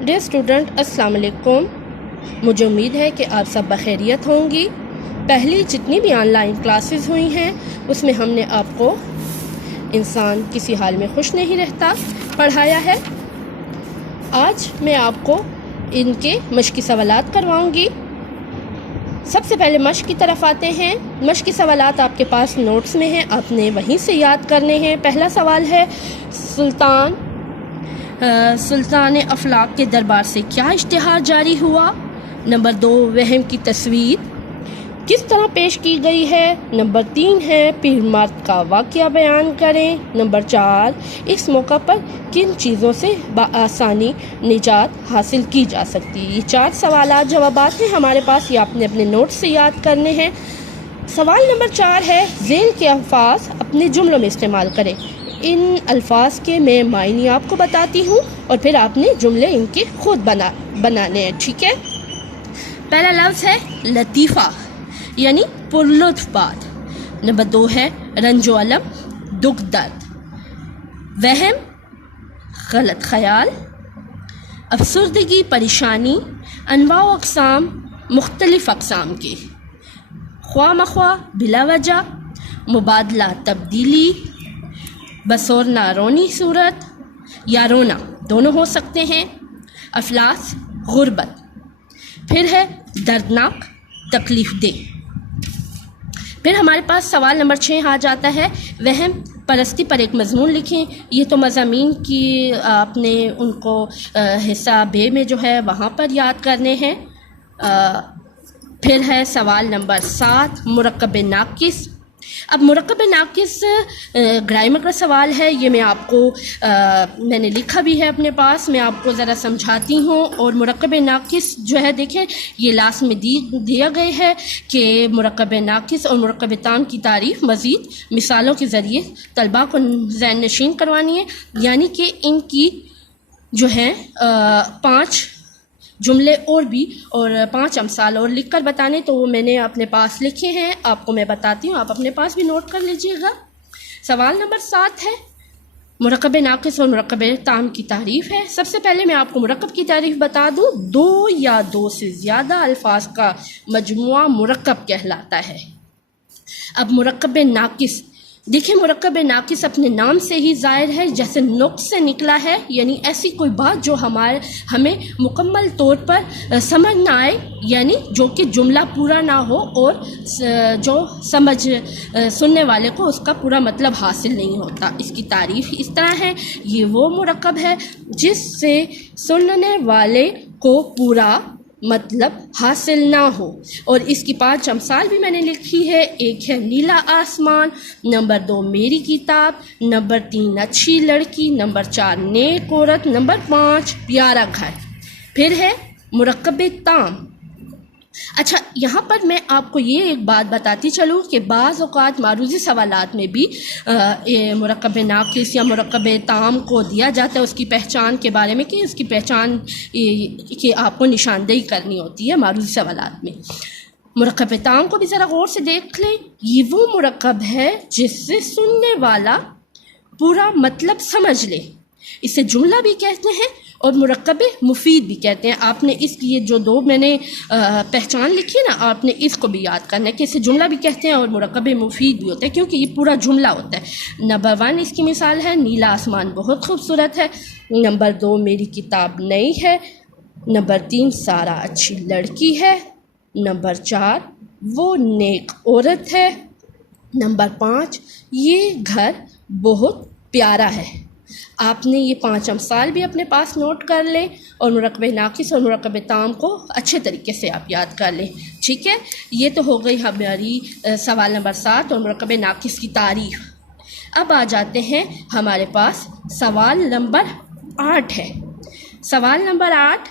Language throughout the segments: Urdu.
ڈیئر اسٹوڈنٹ، السلام علیکم۔ مجھے امید ہے کہ آپ سب بخیریت ہوں گی۔ پہلی جتنی بھی آن لائن کلاسز ہوئی ہیں اس میں ہم نے آپ کو انسان کسی حال میں خوش نہیں رہتا پڑھایا ہے۔ آج میں آپ کو ان کے مشقی سوالات کرواؤں گی۔ سب سے پہلے مشق کی طرف آتے ہیں۔ مشقی سوالات آپ کے پاس نوٹس میں ہیں، آپ نے وہیں سے یاد کرنے ہیں۔ پہلا سوال ہے، سلطان افلاک کے دربار سے کیا اشتہار جاری ہوا؟ نمبر 2، وہم کی تصویر کس طرح پیش کی گئی ہے؟ نمبر 3 ہے، پیر مرد کا واقعہ بیان کریں۔ نمبر 4، اس موقع پر کن چیزوں سے بآسانی نجات حاصل کی جا سکتی ہے؟ یہ 4 سوالات جوابات ہیں ہمارے پاس، یہ آپ نے اپنے نوٹ سے یاد کرنے ہیں۔ سوال نمبر 4 ہے، ذیل کے الفاظ اپنے جملوں میں استعمال کریں۔ ان الفاظ کے میں معنی آپ کو بتاتی ہوں اور پھر آپ نے جملے ان کے خود بنانے ہیں، ٹھیک ہے؟ پہلا لفظ ہے لطیفہ، یعنی پرلطف بات۔ نمبر 2 ہے رنج و الم، دکھ درد۔ وہم، غلط خیال۔ افسردگی، پریشانی۔ انواع و اقسام، مختلف اقسام کے۔ خواہ مخواہ، بلا وجہ۔ مبادلہ، تبدیلی۔ بسورنا، رونی صورت یا رونا، دونوں ہو سکتے ہیں۔ افلاس، غربت۔ پھر ہے دردناک، تکلیف دہ۔ پھر ہمارے پاس سوال نمبر 6 آ جاتا ہے، وہم پرستی پر ایک مضمون لکھیں۔ یہ تو مضامین کی آپ نے ان کو حصہ بے میں جو ہے وہاں پر یاد کرنے ہیں۔ پھر ہے سوال نمبر 7، مرکب ناقص۔ اب مرکب ناقص گرامر کا سوال ہے، یہ میں آپ کو میں نے لکھا بھی ہے اپنے پاس، میں آپ کو ذرا سمجھاتی ہوں۔ اور مرکب ناقص جو ہے دیکھیں یہ لاسٹ میں دیا گئے ہے کہ مرکب ناقص اور مرکب تام کی تعریف مزید مثالوں کے ذریعے طلباء کو ذہن نشین کروانی ہے، یعنی کہ ان کی جو ہے 5 جملے اور بھی اور 5 امثال اور لکھ کر بتانے، تو وہ میں نے اپنے پاس لکھے ہیں، آپ کو میں بتاتی ہوں، آپ اپنے پاس بھی نوٹ کر لیجئے گا۔ سوال نمبر 7 ہے، مرکب ناقص اور مرکب تام کی تعریف ہے۔ سب سے پہلے میں آپ کو مرکب کی تعریف بتا دوں، 2 یا 2 سے زیادہ الفاظ کا مجموعہ مرکب کہلاتا ہے۔ اب مرکب ناقص دیکھیں، مرکب ناقص اپنے نام سے ہی ظاہر ہے، جیسے نقص سے نکلا ہے، یعنی ایسی کوئی بات جو ہمیں مکمل طور پر سمجھ نہ آئے، یعنی جو کہ جملہ پورا نہ ہو اور جو سننے والے کو اس کا پورا مطلب حاصل نہیں ہوتا۔ اس کی تعریف اس طرح ہے، یہ وہ مرکب ہے جس سے سننے والے کو پورا مطلب حاصل نہ ہو، اور اس کی 5 امثال بھی میں نے لکھی ہے۔ ایک ہے نیلا آسمان، نمبر 2 میری کتاب، نمبر 3 اچھی لڑکی، نمبر 4 نیک عورت، نمبر 5 پیارا گھر۔ پھر ہے مرکب تام۔ اچھا، یہاں پر میں آپ کو یہ ایک بات بتاتی چلوں کہ بعض اوقات معروضی سوالات میں بھی مرکب ناقص یا مرکب تام کو دیا جاتا ہے اس کی پہچان کے بارے میں، کہ اس کی پہچان کہ آپ کو نشاندہی کرنی ہوتی ہے معروضی سوالات میں۔ مرکب تام کو بھی ذرا غور سے دیکھ لیں، یہ وہ مرکب ہے جس سے سننے والا پورا مطلب سمجھ لے، اسے جملہ بھی کہتے ہیں اور مرکب مفید بھی کہتے ہیں۔ آپ نے اس کی جو 2 میں نے پہچان لکھی ہے نا، آپ نے اس کو بھی یاد کرنا ہے کہ اسے جملہ بھی کہتے ہیں اور مرکب مفید بھی ہوتا ہے، کیونکہ یہ پورا جملہ ہوتا ہے۔ نمبر 1 اس کی مثال ہے، نیلا آسمان بہت خوبصورت ہے۔ نمبر 2 میری کتاب نئی ہے۔ نمبر 3 سارا اچھی لڑکی ہے۔ نمبر 4 وہ نیک عورت ہے۔ نمبر 5 یہ گھر بہت پیارا ہے۔ آپ نے یہ 5 امثال بھی اپنے پاس نوٹ کر لیں اور مرکب ناقص اور مرکب تام کو اچھے طریقے سے آپ یاد کر لیں، ٹھیک ہے؟ یہ تو ہو گئی ہماری سوال نمبر 7 اور مرکب ناقص کی تعریف۔ اب آ جاتے ہیں ہمارے پاس سوال نمبر 8 ہے۔ سوال نمبر 8،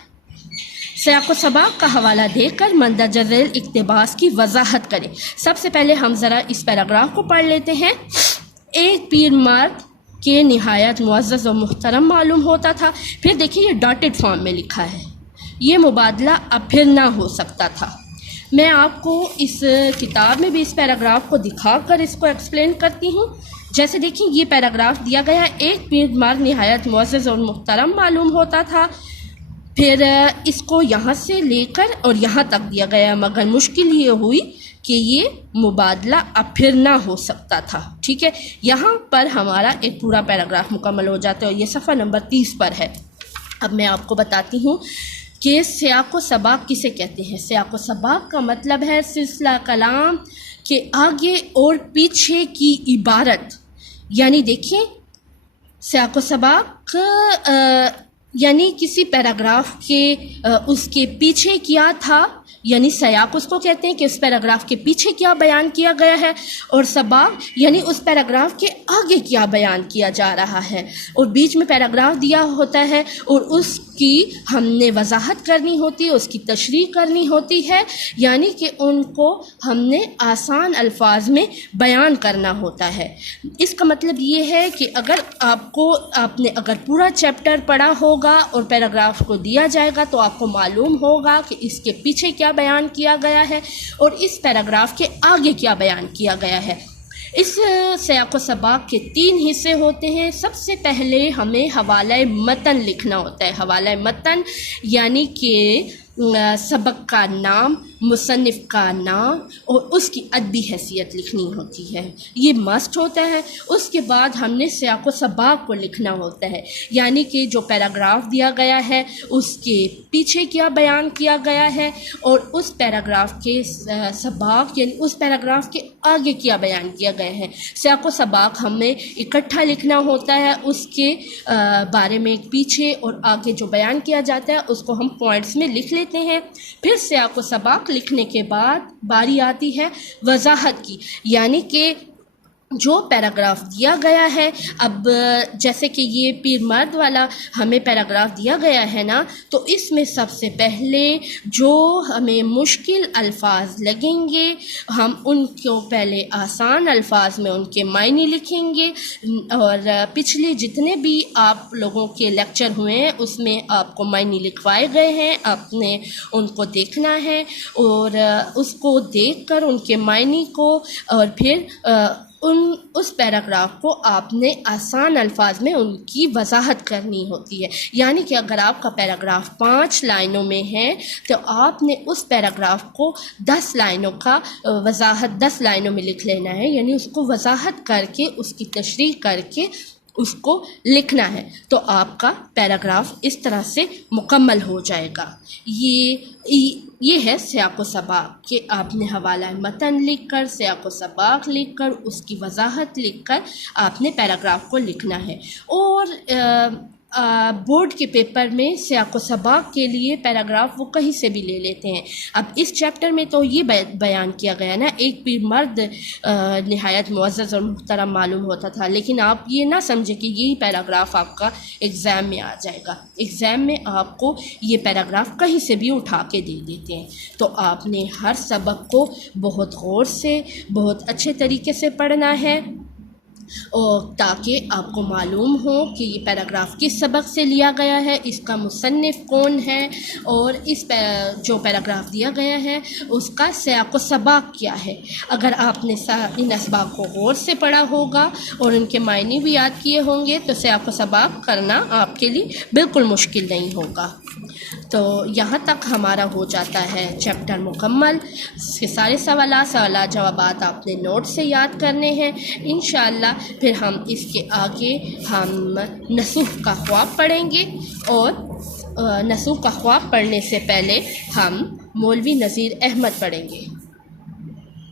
سیاق و سباق کا حوالہ دے کر مندرجہ ذیل اقتباس کی وضاحت کریں۔ سب سے پہلے ہم ذرا اس پیراگراف کو پڑھ لیتے ہیں۔ ایک پیر مرد کہ نہایت معزز و محترم معلوم ہوتا تھا۔ پھر دیکھیے یہ ڈاٹڈ فارم میں لکھا ہے، یہ مبادلہ اب پھر نہ ہو سکتا تھا۔ میں آپ کو اس کتاب میں بھی اس پیراگراف کو دکھا کر اس کو ایکسپلین کرتی ہوں۔ جیسے دیکھیں یہ پیراگراف دیا گیا ہے، ایک پیر مرد نہایت معزز اور محترم معلوم ہوتا تھا، پھر اس کو یہاں سے لے کر اور یہاں تک دیا گیا، مگر مشکل یہ ہوئی کہ یہ مبادلہ اب پھر نہ ہو سکتا تھا. ٹھیک ہے، یہاں پر ہمارا ایک پورا پیراگراف مکمل ہو جاتا ہے اور یہ صفحہ نمبر 30 پر ہے. اب میں آپ کو بتاتی ہوں کہ سیاق و سباق کسے کہتے ہیں. سیاق و سباق کا مطلب ہے سلسلہ کلام کے آگے اور پیچھے کی عبارت. یعنی دیکھیں، سیاق و سباق یعنی کسی پیراگراف کے اس کے پیچھے کیا تھا، یعنی سیاق اس کو کہتے ہیں کہ اس پیراگراف کے پیچھے کیا بیان کیا گیا ہے، اور سباق یعنی اس پیراگراف کے آگے کیا بیان کیا جا رہا ہے، اور بیچ میں پیراگراف دیا ہوتا ہے اور اس کی ہم نے وضاحت کرنی ہوتی ہے، اس کی تشریح کرنی ہوتی ہے، یعنی کہ ان کو ہم نے آسان الفاظ میں بیان کرنا ہوتا ہے. اس کا مطلب یہ ہے کہ اگر آپ نے اگر پورا چیپٹر پڑھا ہوگا اور پیراگراف کو دیا جائے گا تو آپ کو معلوم ہوگا کہ اس کے پیچھے کیا بیان کیا گیا ہے اور اس پیراگراف کے آگے کیا بیان کیا گیا ہے. اس سیاق و سباق کے 3 حصے ہوتے ہیں. سب سے پہلے ہمیں حوالہ متن لکھنا ہوتا ہے. حوالہ متن یعنی کہ سبق کا نام، مصنف کا نام اور اس کی ادبی حیثیت لکھنی ہوتی ہے، یہ مسٹ ہوتا ہے. اس کے بعد ہم نے سیاق و سباق کو لکھنا ہوتا ہے، یعنی کہ جو پیراگراف دیا گیا ہے اس کے پیچھے کیا بیان کیا گیا ہے اور اس پیراگراف کے سباق یعنی اس پیراگراف کے آگے کیا بیان کیا گیا ہے. سیاق و سباق ہمیں اکٹھا لکھنا ہوتا ہے، اس کے بارے میں پیچھے اور آگے جو بیان کیا جاتا ہے اس کو ہم پوائنٹس میں لکھ لیتے ہیں. پھر سیاق و سباق لکھنے کے بعد باری آتی ہے وضاحت کی، یعنی کہ جو پیراگراف دیا گیا ہے. اب جیسے کہ یہ پیر مرد والا ہمیں پیراگراف دیا گیا ہے نا، تو اس میں سب سے پہلے جو ہمیں مشکل الفاظ لگیں گے ہم ان کو پہلے آسان الفاظ میں ان کے معنی لکھیں گے، اور پچھلے جتنے بھی آپ لوگوں کے لیکچر ہوئے ہیں اس میں آپ کو معنی لکھوائے گئے ہیں، آپ نے ان کو دیکھنا ہے اور اس کو دیکھ کر ان کے معنی کو اور پھر اس پیراگراف کو آپ نے آسان الفاظ میں ان کی وضاحت کرنی ہوتی ہے. یعنی کہ اگر آپ کا پیراگراف 5 لائنوں میں ہے تو آپ نے اس پیراگراف کو 10 لائنوں کا وضاحت 10 لائنوں میں لکھ لینا ہے، یعنی اس کو وضاحت کر کے اس کی تشریح کر کے اس کو لکھنا ہے، تو آپ کا پیراگراف اس طرح سے مکمل ہو جائے گا. یہ ہے سیاق و سباق کہ آپ نے حوالہ متن لکھ کر، سیاق و سباق لکھ کر، اس کی وضاحت لکھ کر آپ نے پیراگراف کو لکھنا ہے. اور بورڈ کے پیپر میں سیاق و سباق کے لیے پیراگراف وہ کہیں سے بھی لے لیتے ہیں. اب اس چیپٹر میں تو یہ بیان کیا گیا نا، ایک پیر مرد نہایت معزز اور محترم معلوم ہوتا تھا، لیکن آپ یہ نہ سمجھیں کہ یہی پیراگراف آپ کا ایگزام میں آ جائے گا. ایگزام میں آپ کو یہ پیراگراف کہیں سے بھی اٹھا کے دے دیتے ہیں. تو آپ نے ہر سبق کو بہت غور سے، بہت اچھے طریقے سے پڑھنا ہے، اور تاکہ آپ کو معلوم ہو کہ یہ پیراگراف کس سبق سے لیا گیا ہے، اس کا مصنف کون ہے، اور اس جو پیراگراف دیا گیا ہے اس کا سیاق و سباق کیا ہے. اگر آپ نے ان اسباق کو غور سے پڑھا ہوگا اور ان کے معنی بھی یاد کیے ہوں گے تو سیاق و سباق کرنا آپ کے لیے بالکل مشکل نہیں ہوگا. تو یہاں تک ہمارا ہو جاتا ہے چیپٹر مکمل. اس کے سارے سوالات جوابات آپ نے نوٹ سے یاد کرنے ہیں. انشاءاللہ پھر ہم اس کے آگے ہم نسوخ کا خواب پڑھیں گے، اور نسوخ کا خواب پڑھنے سے پہلے ہم مولوی نذیر احمد پڑھیں گے.